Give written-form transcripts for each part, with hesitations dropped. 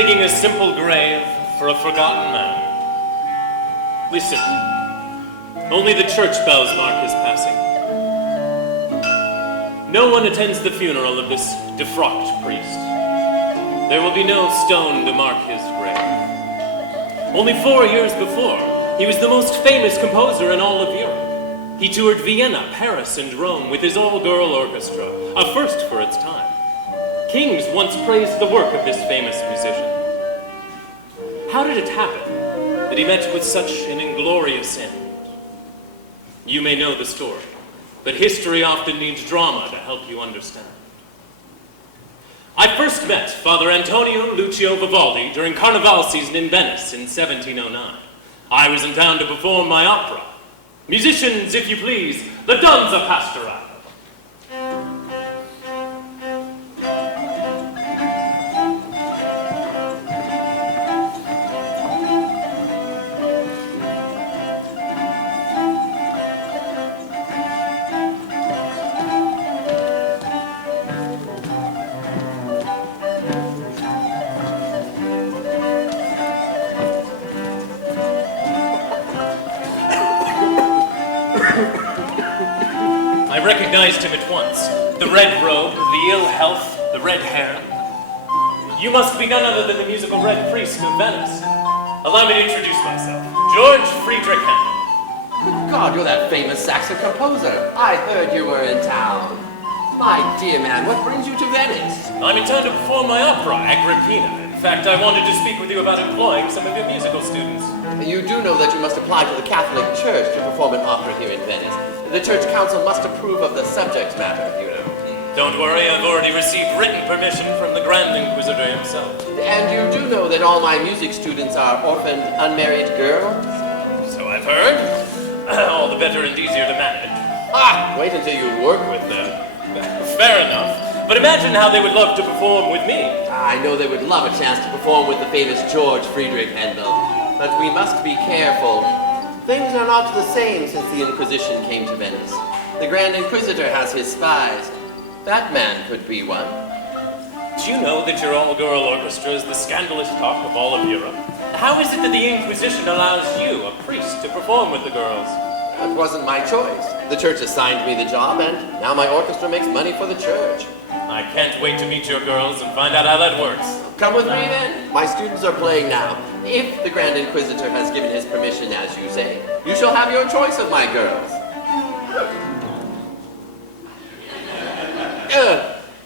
digging a simple grave for a forgotten man. Listen, only the church bells mark his passing. No one attends the funeral of this defrocked priest. There will be no stone to mark his grave. Only 4 years before, he was the most famous composer in all of Europe. He toured Vienna, Paris, and Rome with his all-girl orchestra, a first for its time. Kings once praised the work of this famous musician. How did it happen that he met with such an inglorious end? You may know the story, but history often needs drama to help you understand. I first met Father Antonio Lucio Vivaldi during Carnival season in Venice in 1709. I was in town to perform my opera. Musicians, if you please, the Danza Pastorale. I recognized him at once. The red robe, the ill health, the red hair. You must be none other than the musical Red Priest of Venice. Allow me to introduce myself. George Friedrich Handel. Good God, you're that famous Saxon composer. I heard you were in town. My dear man, what brings you to Venice? I'm in town to perform my opera, Agrippina. In fact, I wanted to speak with you about employing some of your musical students. You do know that you must apply to the Catholic Church to perform an opera here in Venice. The Church Council must approve of the subject matter, you know. Don't worry, I've already received written permission from the Grand Inquisitor himself. And you do know that all my music students are orphaned, unmarried girls? So I've heard. All the better and easier to manage. Ah, wait until you work with them. Fair enough. But imagine how they would love to perform with me. I know they would love a chance to perform with the famous George Friedrich Handel. But we must be careful. Things are not the same since the Inquisition came to Venice. The Grand Inquisitor has his spies. That man could be one. Do you know that your all-girl orchestra is the scandalous talk of all of Europe? How is it that the Inquisition allows you, a priest, to perform with the girls? That wasn't my choice. The church assigned me the job, and now my orchestra makes money for the church. I can't wait to meet your girls and find out how that works. Come with me then. My students are playing now. If the Grand Inquisitor has given his permission, as you say, you shall have your choice of my girls.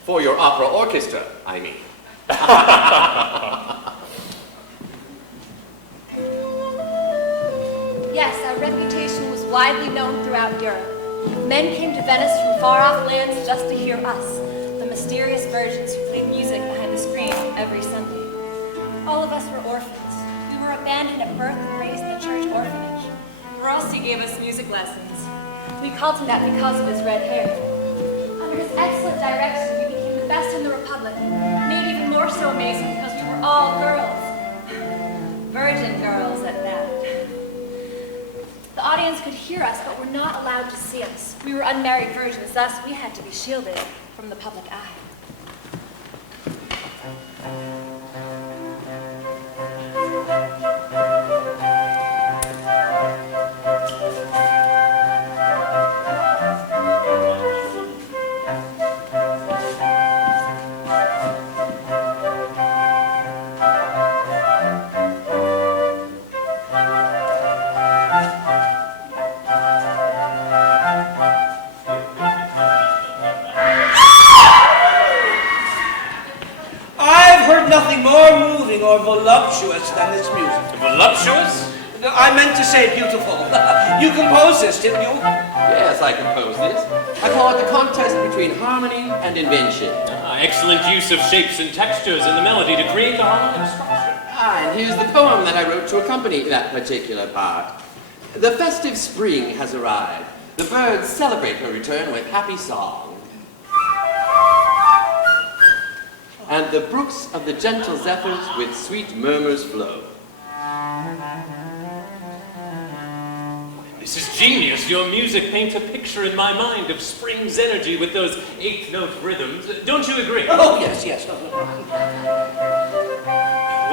For your opera orchestra, I mean. Yes, our reputation was widely known throughout Europe. Men came to Venice from far-off lands just to hear us, the mysterious virgins who played music behind the screen every Sunday. All of us were orphans. We were abandoned at birth and raised in the church orphanage. Rossi gave us music lessons. We called him that because of his red hair. Under his excellent direction, we became the best in the Republic, made even more so amazing because we were all girls. Virgin girls at that. The audience could hear us, but were not allowed to see us. We were unmarried virgins, thus we had to be shielded from the public eye. Nothing more moving or voluptuous than this music. Voluptuous? I meant to say beautiful. You composed this, didn't you? Yes, I composed this. I call it the contest between harmony and invention. Excellent use of shapes and textures in the melody to create the harmonic structure. And here's the poem that I wrote to accompany that particular part. The festive spring has arrived. The birds celebrate her return with happy song. And the brooks of the gentle zephyrs with sweet murmurs flow. This is genius. Your music paints a picture in my mind of spring's energy with those eighth-note rhythms. Don't you agree? Oh, yes.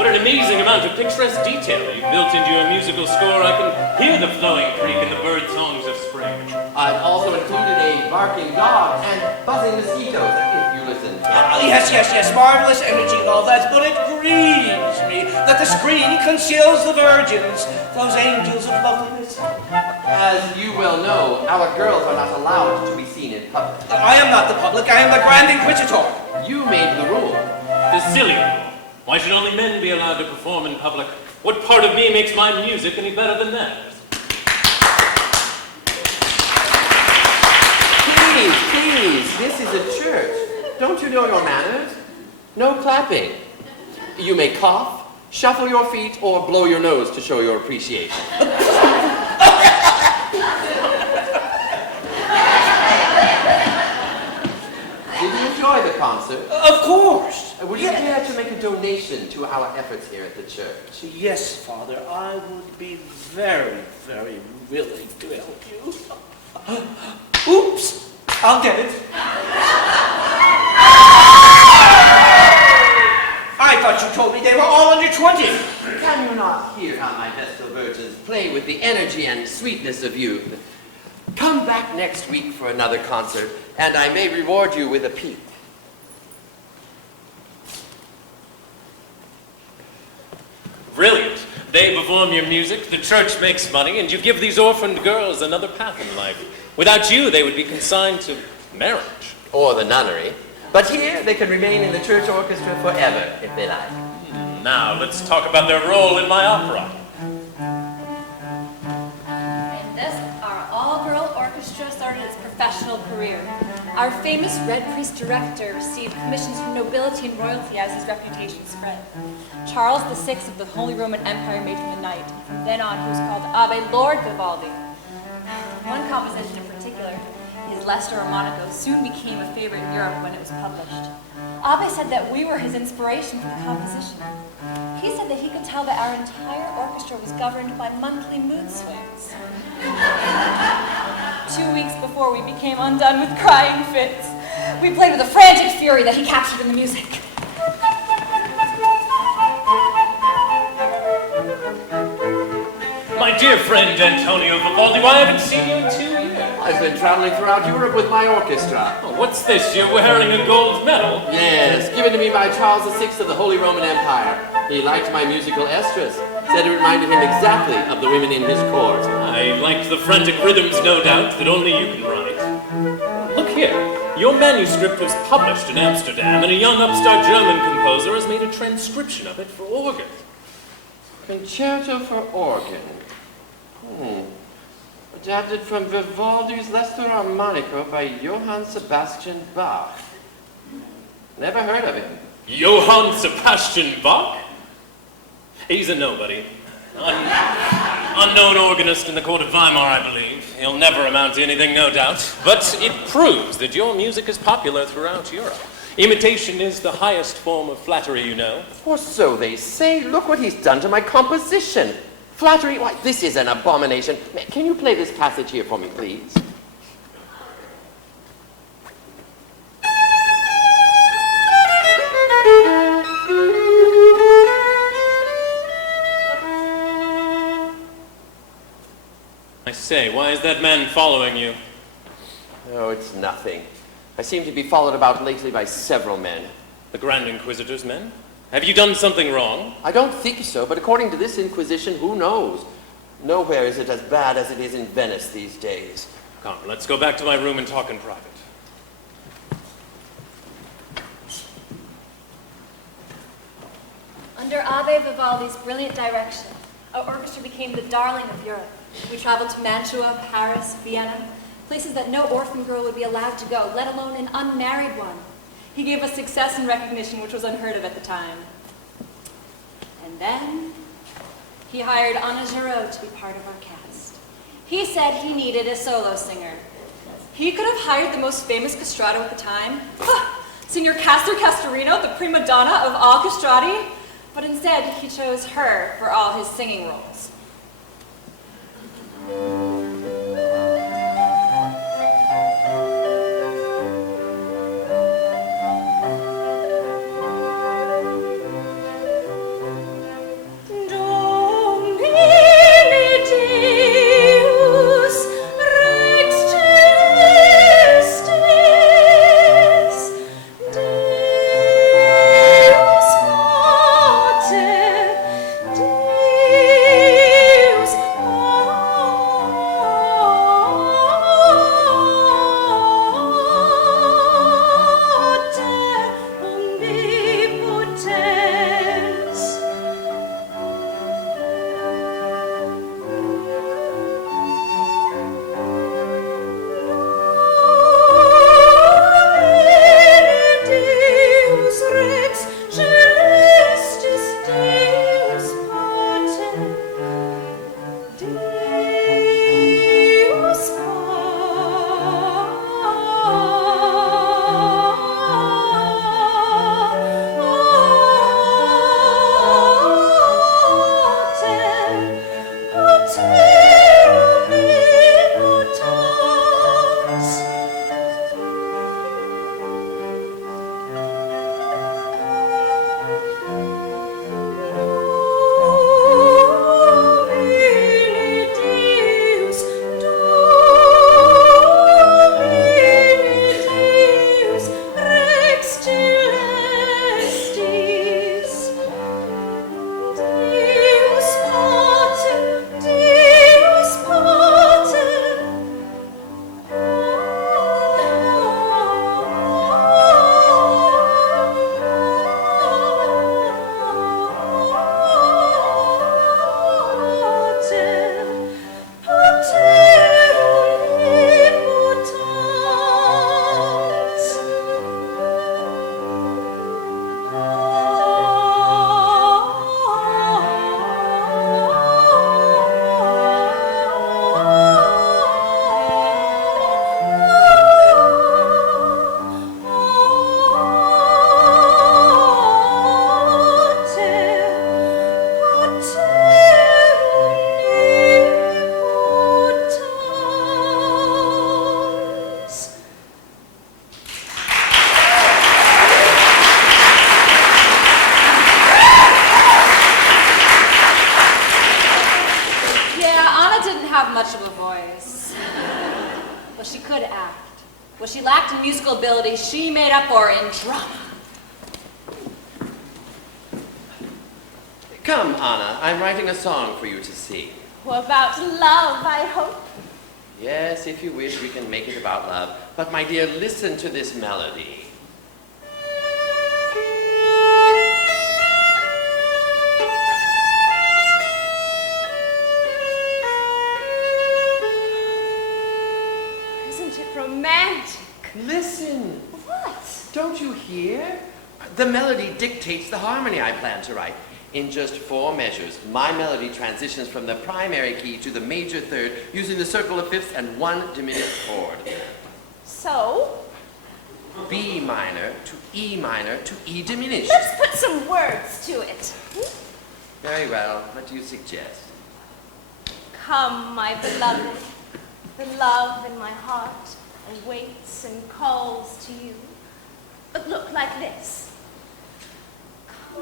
What an amazing amount of picturesque detail you've built into your musical score. I can hear the flowing creek and the bird songs of spring. I've also included a barking dog and buzzing mosquitoes, if you listen. Yes, marvelous energy and all that, but it grieves me that the screen conceals the virgins, those angels of loveliness. As you well know, our girls are not allowed to be seen in public. I am not the public, I am the Grand Inquisitor. You made the rule. The silly rule. Why should only men be allowed to perform in public? What part of me makes my music any better than theirs? Please, this is a church. Don't you know your manners? No clapping. You may cough, shuffle your feet, or blow your nose to show your appreciation. Did you enjoy the concert? Of course. Would you care to make a donation to our efforts here at the church? Yes, Father, I would be very, very willing to help you. Oops, I'll get it. I thought you told me they were all under 20. Can you not hear how my Vestal Virgins play with the energy and sweetness of youth? Come back next week for another concert, and I may reward you with a peep. Brilliant. They perform your music, the church makes money, and you give these orphaned girls another path in life. Without you, they would be consigned to marriage. Or the nunnery. But here, they can remain in the church orchestra forever, if they like. Now, let's talk about their role in my opera. And thus, our all-girl orchestra started its professional career. Our famous Red Priest director received commissions from nobility and royalty as his reputation spread. Charles VI of the Holy Roman Empire made him a knight. From then on, he was called Abbe Lord Vivaldi. One composition in particular, his Leicester or Monaco, soon became a favorite in Europe when it was published. Abbe said that we were his inspiration for the composition. He said that he could tell that our entire orchestra was governed by monthly mood swings. 2 weeks before we became undone with crying fits, we played with a frantic fury that he captured in the music. My dear friend Antonio Vivaldi, why haven't seen you in 2 years? I've been traveling throughout Europe with my orchestra. Oh, what's this? You're wearing a gold medal? Yes, given to me by Charles VI of the Holy Roman Empire. He liked my musical estrus. Said it reminded him exactly of the women in his court. I liked the frantic rhythms, no doubt, that only you can write. Look here. Your manuscript was published in Amsterdam, and a young upstart German composer has made a transcription of it for organ. Concerto for organ. Adapted from Vivaldi's Leicester Harmonico by Johann Sebastian Bach. Never heard of him. Johann Sebastian Bach? He's a nobody. Unknown organist in the court of Weimar, I believe. He'll never amount to anything, no doubt. But it proves that your music is popular throughout Europe. Imitation is the highest form of flattery, you know. Or so they say. Look what he's done to my composition. Flattery? Why, this is an abomination. Can you play this passage here for me, please? I say, why is that man following you? Oh, it's nothing. I seem to be followed about lately by several men. The Grand Inquisitor's men? Have you done something wrong? I don't think so, but according to this Inquisition, who knows? Nowhere is it as bad as it is in Venice these days. Come, let's go back to my room and talk in private. Under Abbe Vivaldi's brilliant direction, our orchestra became the darling of Europe. We traveled to Mantua, Paris, Vienna, places that no orphan girl would be allowed to go, let alone an unmarried one. He gave us success and recognition, which was unheard of at the time. And then he hired Anna Giraud to be part of our cast. He said he needed a solo singer. He could have hired the most famous castrato at the time, singer Castor Castorino, the prima donna of all castrati, but instead he chose her for all his singing roles. Yeah, Anna didn't have much of a voice. Well, she could act. What she lacked in musical ability, she made up for in drama. Come, Anna, I'm writing a song for you to sing. About love, I hope. Yes, if you wish, we can make it about love. But my dear, listen to this melody. Isn't it romantic? Listen. What? Don't you hear? The melody dictates the harmony I plan to write. In just 4 measures, my melody transitions from the primary key to the major third using the circle of fifths and 1 diminished chord. So? B minor to E diminished. Let's put some words to it. Very well. What do you suggest? Come, my beloved. The love in my heart awaits and calls to you. But look like this. Come,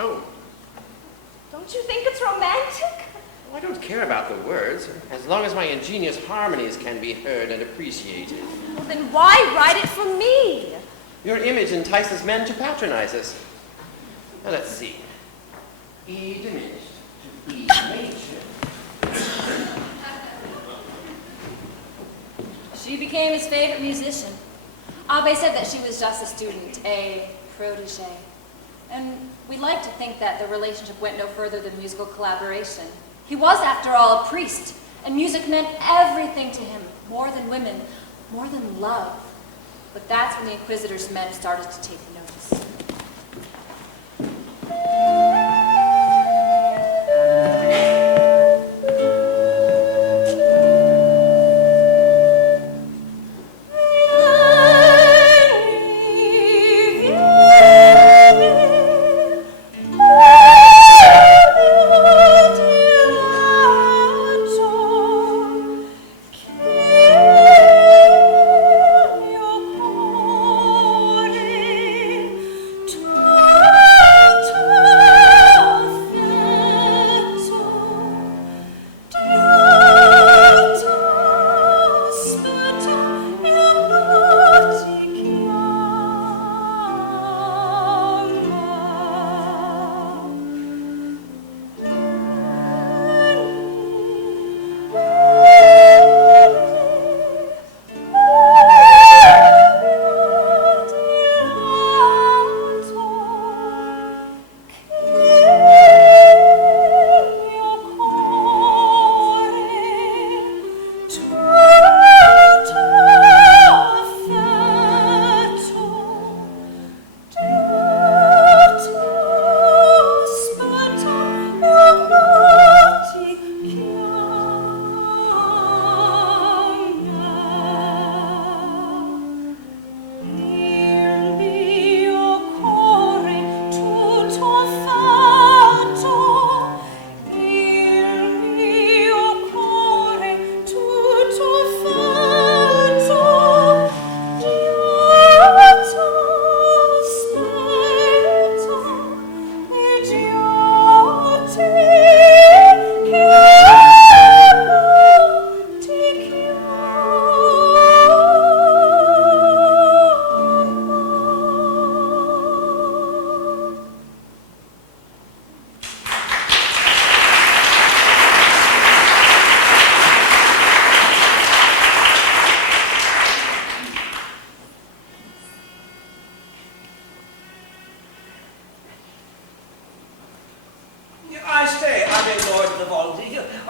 Oh. Don't you think it's romantic? Well, I don't care about the words, as long as my ingenious harmonies can be heard and appreciated. Well, then why write it for me? Your image entices men to patronize us. Now let's see. E diminished to E major. She became his favorite musician. Abe said that she was just a student, a protege. And we like to think that the relationship went no further than musical collaboration. He was, after all, a priest, and music meant everything to him, more than women, more than love. But that's when the Inquisitor's men started to take notice.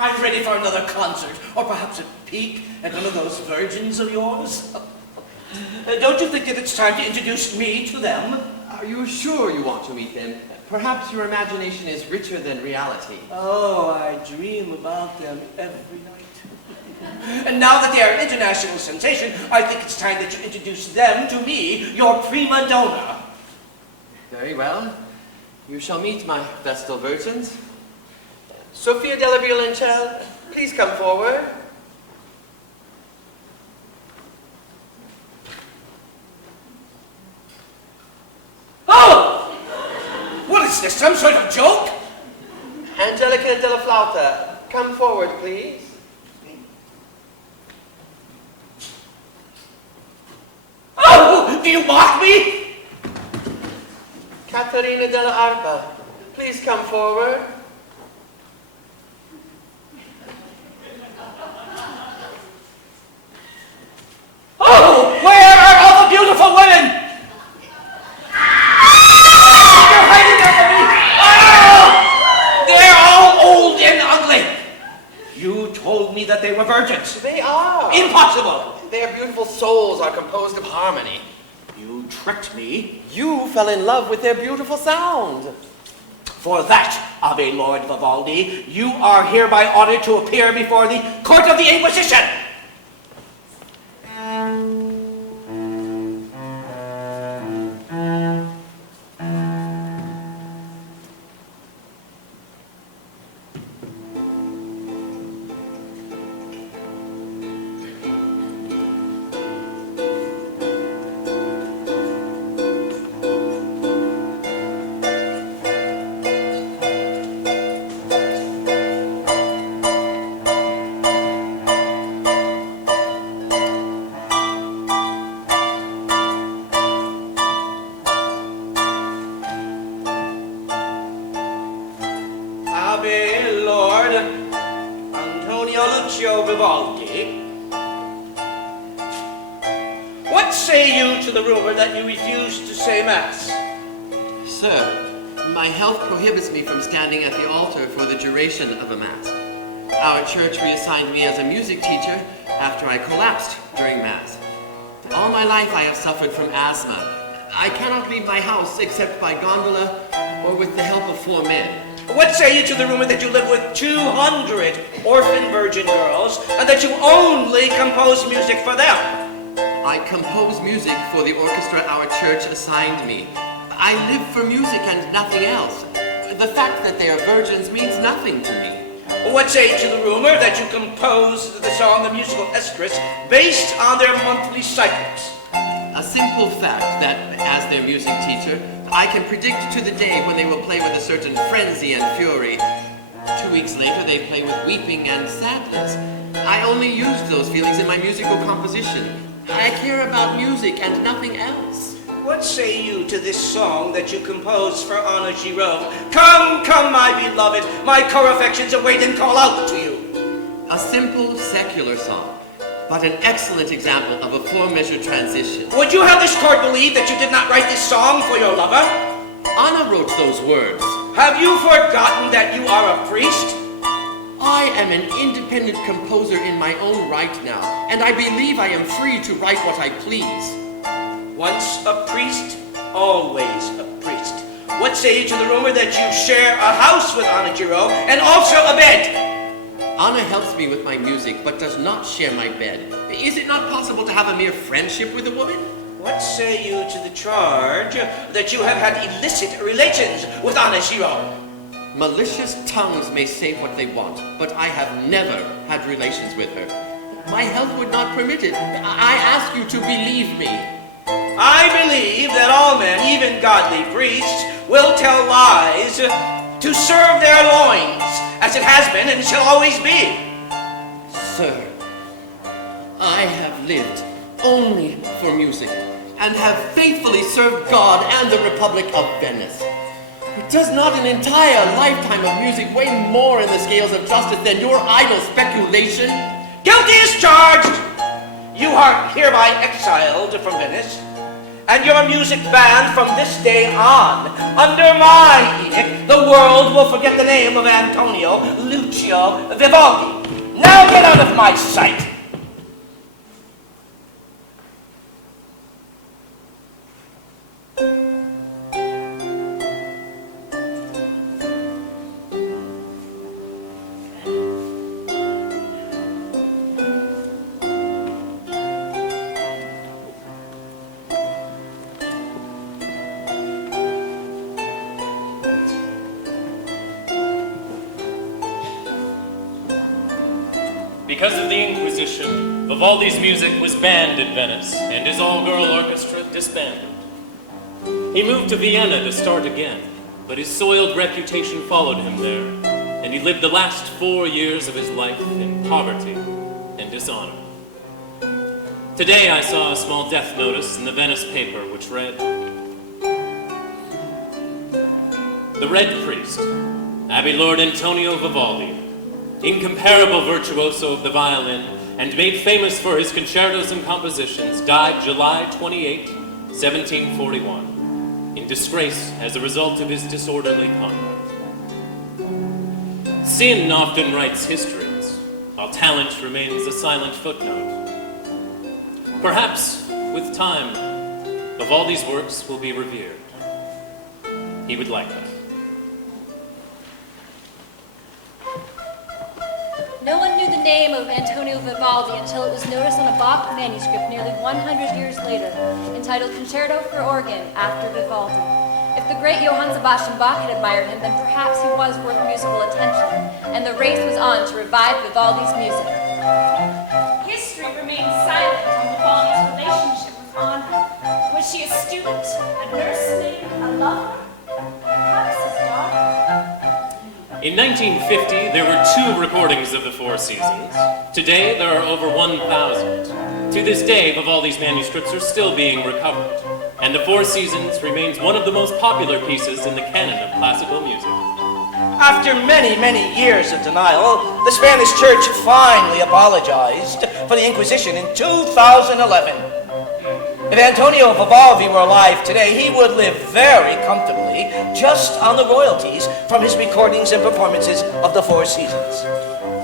I'm ready for another concert, or perhaps a peek at one of those virgins of yours. Don't you think that it's time to introduce me to them? Are you sure you want to meet them? Perhaps your imagination is richer than reality. Oh, I dream about them every night. And now that they are an international sensation, I think it's time that you introduce them to me, your prima donna. Very well. You shall meet my Vestal virgins. Sophia della Violoncello, Please come forward. Oh! What is this, some sort of joke? Angelica della Flauta, come forward, please. Oh! Do you mock me? Caterina della Arpa, please come forward. Oh! Where are all the beautiful women? They're hiding under me! Oh! They're all old and ugly. You told me that they were virgins. They are. Impossible. Their beautiful souls are composed of harmony. You tricked me. You fell in love with their beautiful sound. For that, Ave Lord Vivaldi, you are hereby ordered to appear before the Court of the Inquisition. Ave Lord Antonio Lucio Vivaldi. What say you to the rumor that you refuse to say Mass? Sir, my health prohibits me from standing at the altar for the duration of a Mass. Our church reassigned me as a music teacher after I collapsed during Mass. All my life I have suffered from asthma. I cannot leave my house except by gondola or with the help of 4 men. What say you to the rumor that you live with 200 orphan virgin girls and that you only compose music for them? I compose music for the orchestra our church assigned me. I live for music and nothing else. The fact that they are virgins means nothing to me. What say you to the rumor that you composed the song The Musical Estrus based on their monthly cycles? A simple fact that, as their music teacher, I can predict to the day when they will play with a certain frenzy and fury. 2 weeks later, they play with weeping and sadness. I only used those feelings in my musical composition. I care about music and nothing else. What say you to this song that you composed for Anna Giraud? Come, come, my beloved, my core affections await and call out to you. A simple, secular song, but an excellent example of a 4-measure transition. Would you have this court believe that you did not write this song for your lover? Anna wrote those words. Have you forgotten that you are a priest? I am an independent composer in my own right now, and I believe I am free to write what I please. Once a priest, always a priest. What say you to the rumor that you share a house with Anna Giraud and also a bed? Anna helps me with my music, but does not share my bed. Is it not possible to have a mere friendship with a woman? What say you to the charge that you have had illicit relations with Anna Giraud? Malicious tongues may say what they want, but I have never had relations with her. My health would not permit it. I ask you to believe me. I believe that all men, even godly priests, will tell lies to serve their loins, as it has been and shall always be. Sir, I have lived only for music, and have faithfully served God and the Republic of Venice. Does not an entire lifetime of music weigh more in the scales of justice than your idle speculation? Guilty as charged! You are hereby exiled from Venice, and your music banned from this day on. Under my edict, the world will forget the name of Antonio Lucio Vivaldi. Now get out of my sight! Because of the Inquisition, Vivaldi's music was banned in Venice, and his all-girl orchestra disbanded. He moved to Vienna to start again, but his soiled reputation followed him there, and he lived the last 4 years of his life in poverty and dishonor. Today I saw a small death notice in the Venice paper which read, "The Red Priest, Abbey Lord Antonio Vivaldi, incomparable virtuoso of the violin and made famous for his concertos and compositions, died July 28, 1741, in disgrace as a result of his disorderly conduct." Sin often writes histories, while talent remains a silent footnote. Perhaps, with time, Vivaldi's works will be revered. He would like that. No one knew the name of Antonio Vivaldi until it was noticed on a Bach manuscript nearly 100 years later, entitled Concerto for Organ after Vivaldi. If the great Johann Sebastian Bach had admired him, then perhaps he was worth musical attention, and the race was on to revive Vivaldi's music. History remains silent on Vivaldi's relationship with Anna. Was she a student, a nursemaid, a lover, perhaps his daughter? In 1950, there were 2 recordings of the Four Seasons. Today, there are over 1,000. To this day, Vivaldi's manuscripts are still being recovered, and the Four Seasons remains one of the most popular pieces in the canon of classical music. After many, many years of denial, the Spanish Church finally apologized for the Inquisition in 2011. If Antonio Vivaldi were alive today, he would live very comfortably just on the royalties from his recordings and performances of the Four Seasons.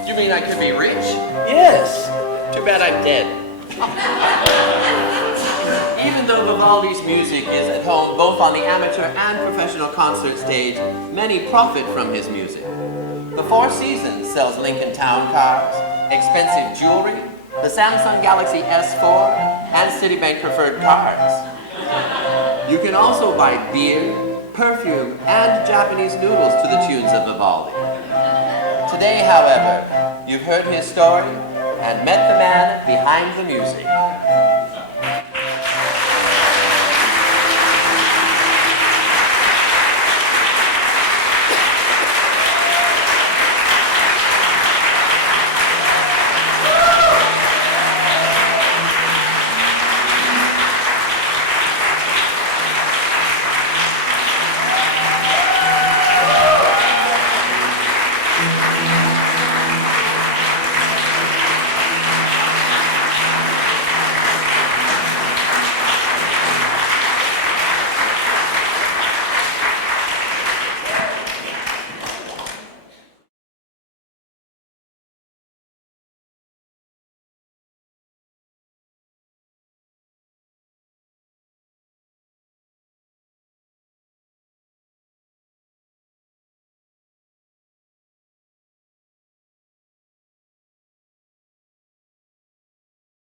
You mean I could be rich? Yes. Too bad I'm dead. Even though Vivaldi's music is at home both on the amateur and professional concert stage, many profit from his music. The Four Seasons sells Lincoln Town cars, expensive jewelry, the Samsung Galaxy S4, and Citibank preferred cards. You can also buy beer, perfume, and Japanese noodles to the tunes of Vivaldi. Today, however, you've heard his story and met the man behind the music.